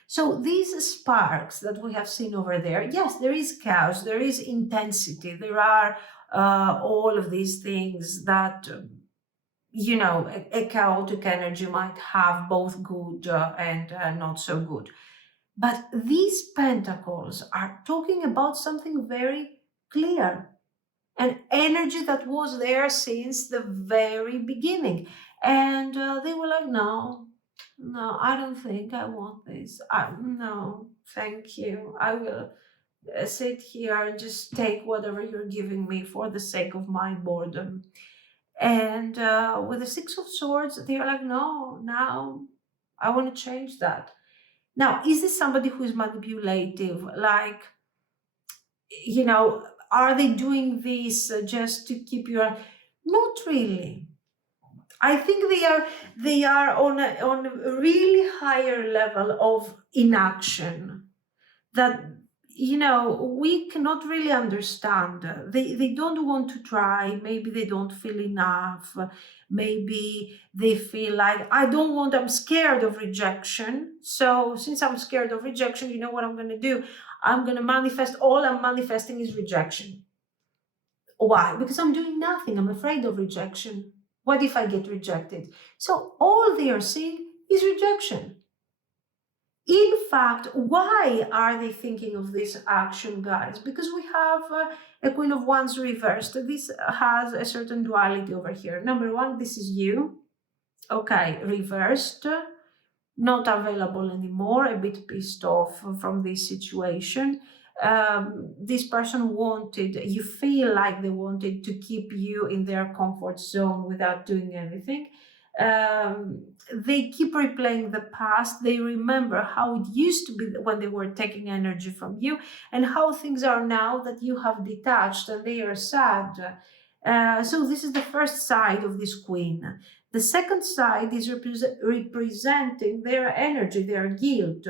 So these sparks that we have seen over there, yes, there is chaos, there is intensity, there are all of these things that, a chaotic energy might have both good and not so good. But these pentacles are talking about something very clear, an energy that was there since the very beginning. And they were like, no, no, I don't think I want this. No, thank you. I will sit here and just take whatever you're giving me for the sake of my boredom. And with the Six of Swords, they're like, no, now I want to change that. Now, is this somebody who is manipulative? Like, are they doing this just to keep your? Not really. I think they are on a really higher level of inaction that we cannot really understand. They don't want to try. Maybe they don't feel enough. Maybe they feel like, I'm scared of rejection. So since I'm scared of rejection, you know what I'm going to do? I'm going to manifest. All I'm manifesting is rejection. Why? Because I'm doing nothing. I'm afraid of rejection. What if I get rejected? So all they are seeing is rejection. In fact, why are they thinking of this action, guys? Because we have a Queen of Wands reversed. This has a certain duality over here. Number one, this is you. Okay, reversed, not available anymore, a bit pissed off from this situation. This person you feel like they wanted to keep you in their comfort zone without doing anything. They keep replaying the past. They remember how it used to be when they were taking energy from you and how things are now that you have detached and they are sad. So this is the first side of this queen. The second side is representing their energy, their guilt.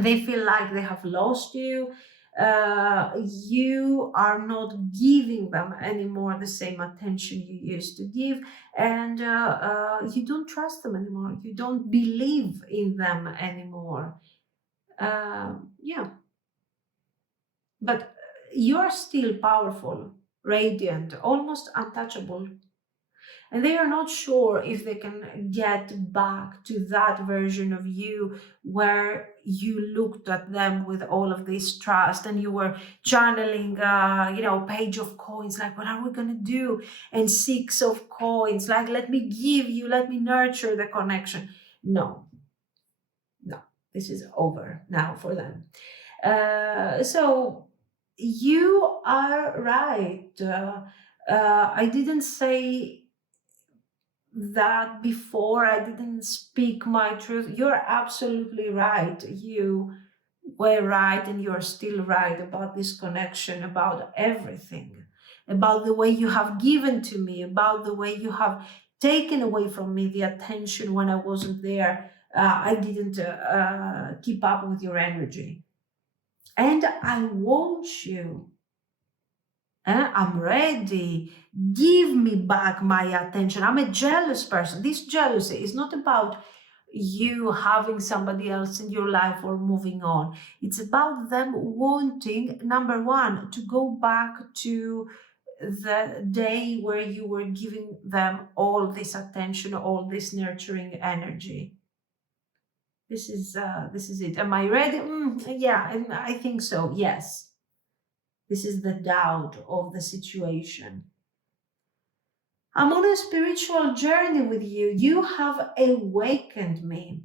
They feel like they have lost you. You are not giving them anymore the same attention you used to give, and you don't trust them anymore. You don't believe in them anymore. Yeah, but you are still powerful, radiant, almost untouchable. And they are not sure if they can get back to that version of you where you looked at them with all of this trust and you were channeling, page of coins, like, what are we going to do? And six of coins, like, let me give you, let me nurture the connection. No, this is over now for them. So you are right. I didn't say that before, I didn't speak my truth. You're absolutely right. You were right and you're still right about this connection, about everything, about the way you have given to me, about the way you have taken away from me the attention when I wasn't there. I didn't keep up with your energy. And I want you. I'm ready. Give me back my attention. I'm a jealous person. This jealousy is not about you having somebody else in your life or moving on. It's about them wanting, number one, to go back to the day where you were giving them all this attention, all this nurturing energy. This is it. Am I ready? Yeah, and I think so. Yes. This is the doubt of the situation. I'm on a spiritual journey with you. You have awakened me.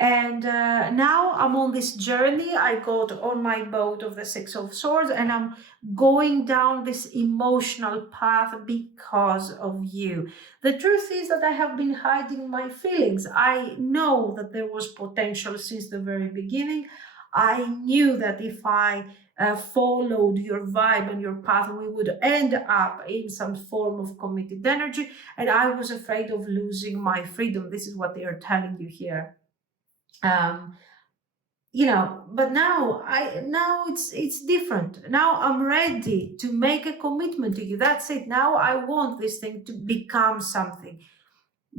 And now I'm on this journey. I got on my boat of the Six of Swords and I'm going down this emotional path because of you. The truth is that I have been hiding my feelings. I know that there was potential since the very beginning. I knew that if I followed your vibe and your path, we would end up in some form of committed energy. And I was afraid of losing my freedom. This is what they are telling you here. But now it's different. Now I'm ready to make a commitment to you. That's it. Now I want this thing to become something.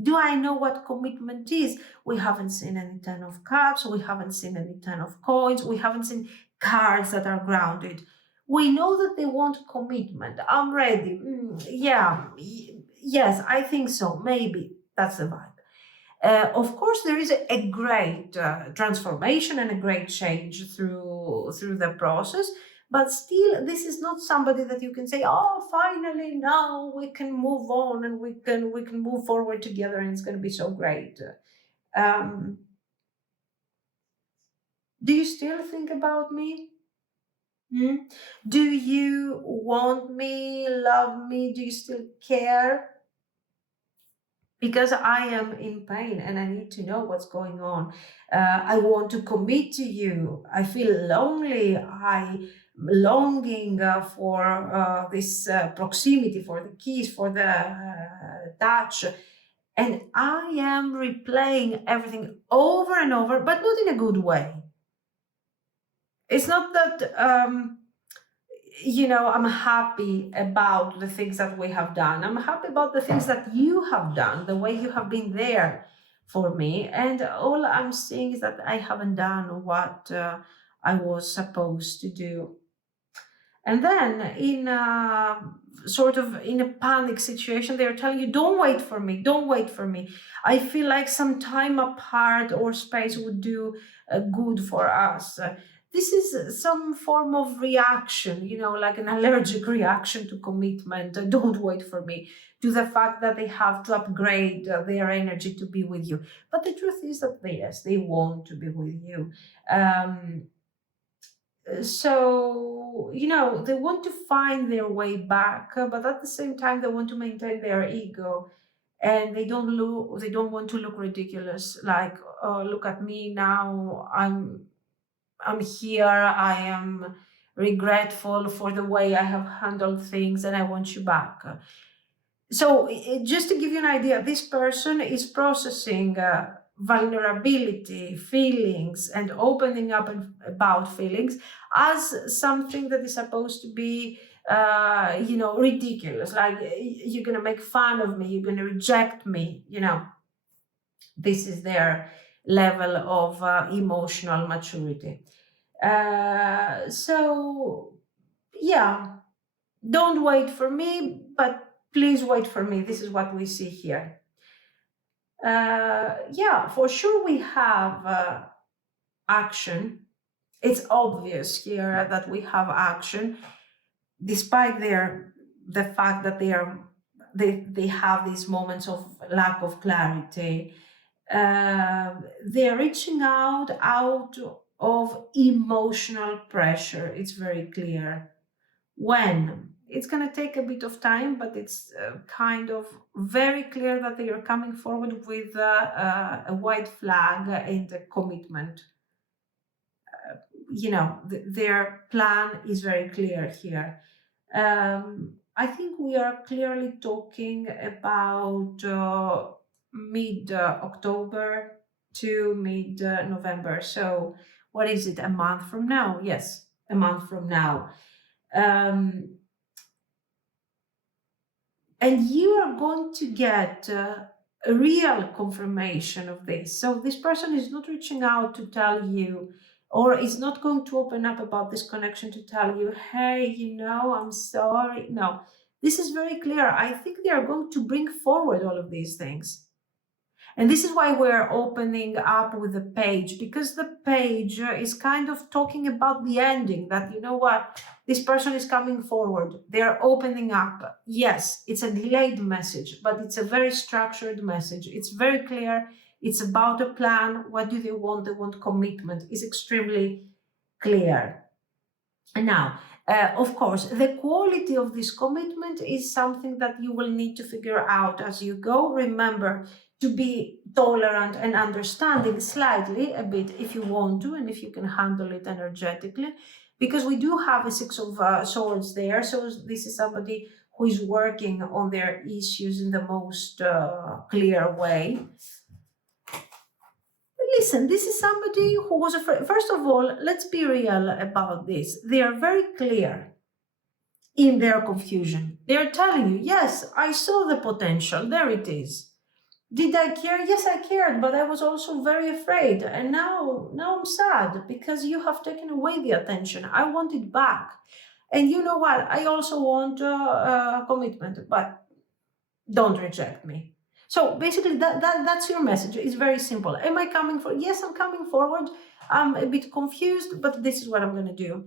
Do I know what commitment is? We haven't seen any Ten of Cups, we haven't seen any Ten of Coins, we haven't seen cards that are grounded. We know that they want commitment. I'm ready. Yes, I think so. Maybe that's the vibe. Of course, there is a great transformation and a great change through the process, but still, this is not somebody that you can say, "Oh, finally, now we can move on and we can move forward together, and it's going to be so great." Um, do you still think about me? Hmm? Do you want me, love me? Do you still care? Because I am in pain and I need to know what's going on. I want to commit to you. I feel lonely. I'm longing for this proximity, for the kiss, for the touch. And I am replaying everything over and over, but not in a good way. It's not that. I'm happy about the things that we have done. I'm happy about the things that you have done, the way you have been there for me. And all I'm seeing is that I haven't done what I was supposed to do. And then, in a sort of in a panic situation, they're telling you, "Don't wait for me. Don't wait for me. I feel like some time apart or space would do good for us." This is some form of reaction, like an allergic reaction to commitment. Don't wait for me. To the fact that they have to upgrade their energy to be with you. But the truth is that yes, they want to be with you. Um, so they want to find their way back, but at the same time they want to maintain their ego, and they don't want to look ridiculous, like, "Oh, look at me now, I'm here, I am regretful for the way I have handled things, and I want you back." So, just to give you an idea, this person is processing vulnerability, feelings, and opening up about feelings as something that is supposed to be, ridiculous. Like, "You're going to make fun of me, you're going to reject me." This is their level of emotional maturity. So, yeah, don't wait for me, but please wait for me. This is what we see here. Yeah, for sure we have action. It's obvious here that we have action, despite the fact that they have these moments of lack of clarity. They're reaching out of emotional pressure. It's very clear. When? It's going to take a bit of time, but it's kind of very clear that they are coming forward with a white flag and a commitment. Their plan is very clear here. I think we are clearly talking about mid October to mid November. So, what is it, a month from now? Yes, a month from now. And you are going to get a real confirmation of this. So this person is not reaching out to tell you, or is not going to open up about this connection to tell you, "Hey, I'm sorry." No, this is very clear. I think they are going to bring forward all of these things. And this is why we're opening up with the page, because the page is kind of talking about the ending, that, what, this person is coming forward. They're opening up. Yes, it's a delayed message, but it's a very structured message. It's very clear. It's about a plan. What do they want? They want commitment. It's extremely clear. And now, of course, the quality of this commitment is something that you will need to figure out as you go. Remember to be tolerant and understanding slightly a bit if you want to, and if you can handle it energetically, because we do have a Six of Swords there. So this is somebody who is working on their issues in the most clear way. Listen, this is somebody who was afraid. First of all, let's be real about this. They are very clear in their confusion. They are telling you, "Yes, I saw the potential. There it is. Did I care? Yes, I cared, but I was also very afraid. And now I'm sad because you have taken away the attention. I want it back. And you know what? I also want commitment, but don't reject me. So basically, that's your message. It's very simple. Am I coming for? Yes, I'm coming forward. I'm a bit confused, but this is what I'm going to do.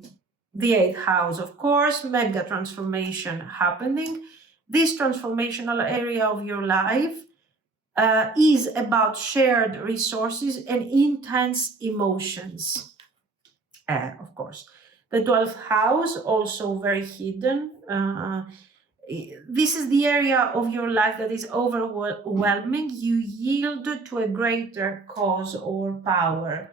The eighth house, of course, mega transformation happening. This transformational area of your life is about shared resources and intense emotions, of course. The 12th house, also very hidden. This is the area of your life that is overwhelming. You yield to a greater cause or power.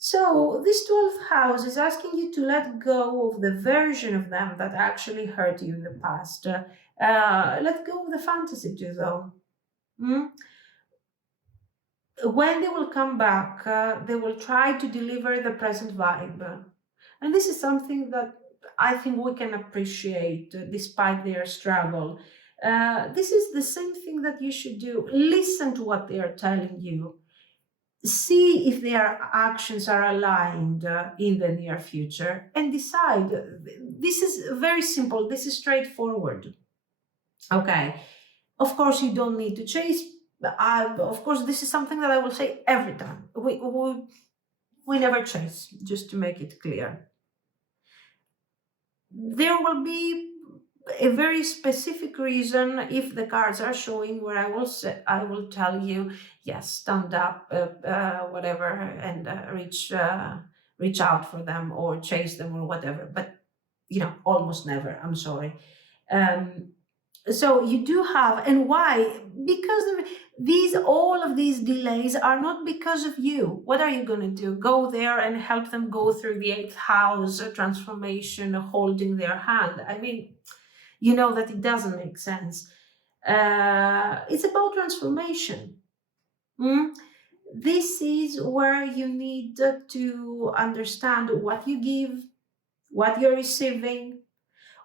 So, this 12th house is asking you to let go of the version of them that actually hurt you in the past. Let go of the fantasy too, though. Mm? When they will come back, they will try to deliver the present vibe. And this is something that I think we can appreciate despite their struggle. This is the same thing that you should do. Listen to what they are telling you. See if their actions are aligned in the near future and decide. This is very simple. This is straightforward. Okay. Of course, you don't need to chase. Of course, this is something that I will say every time. We never chase, just to make it clear. There will be a very specific reason if the cards are showing where I will tell you, yes, stand up, whatever, and reach out for them or chase them or whatever. But almost never. I'm sorry. So you do have, and why? Because all of these delays are not because of you. What are you going to do? Go there and help them go through the eighth house transformation, holding their hand? I mean, you know that it doesn't make sense. It's about transformation. Mm? This is where you need to understand what you give, what you're receiving,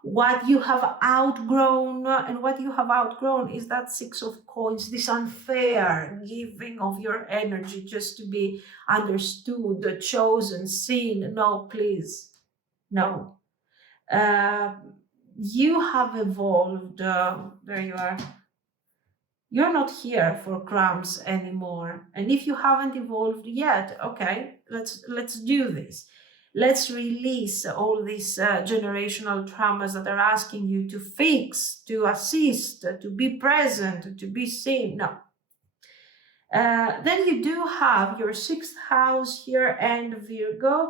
what you have outgrown. And what you have outgrown is that six of coins, this unfair giving of your energy just to be understood, chosen, seen. No, please, no. You have evolved. There you are. You're not here for crumbs anymore. And if you haven't evolved yet, okay, let's do this. Let's release all these generational traumas that are asking you to fix, to assist, to be present, to be seen. No. Then you do have your sixth house here and Virgo.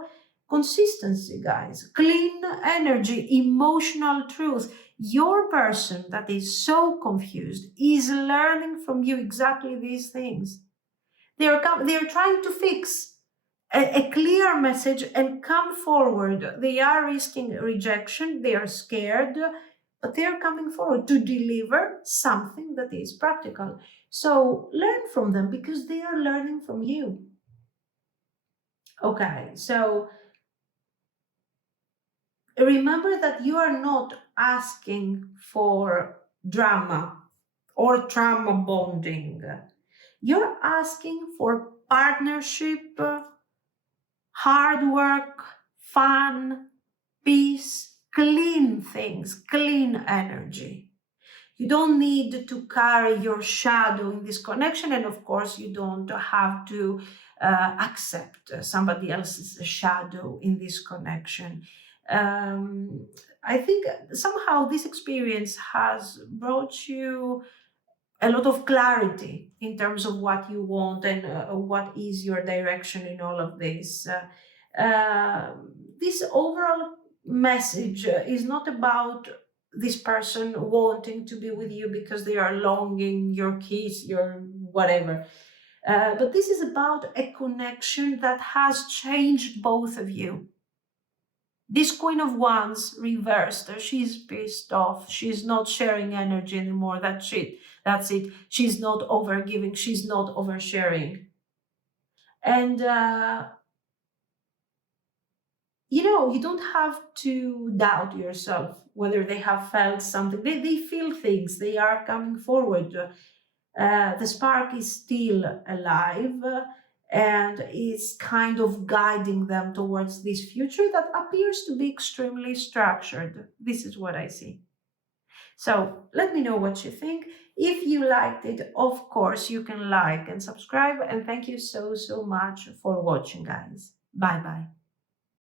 Consistency, guys. Clean energy, emotional truth. Your person that is so confused is learning from you exactly these things. They're trying to fix a clear message and come forward. They are risking rejection. They are scared, but they are coming forward to deliver something that is practical. So learn from them because they are learning from you. Okay, so remember that you are not asking for drama or trauma bonding. You're asking for partnership, hard work, fun, peace, clean things, clean energy. You don't need to carry your shadow in this connection, and of course, you don't have to accept somebody else's shadow in this connection. I think somehow this experience has brought you a lot of clarity in terms of what you want and what is your direction in all of this. This overall message is not about this person wanting to be with you because they are longing your kiss, your whatever. But this is about a connection that has changed both of you. This Queen of Wands reversed. She's pissed off. She's not sharing energy anymore. That's it. She's not overgiving. She's not oversharing. And you don't have to doubt yourself whether they have felt something. They feel things. They are coming forward. The spark is still alive, and is kind of guiding them towards this future that appears to be extremely structured. This is what I see. So let me know what you think. If you liked it, of course, you can like and subscribe. And thank you so much for watching, guys. Bye bye.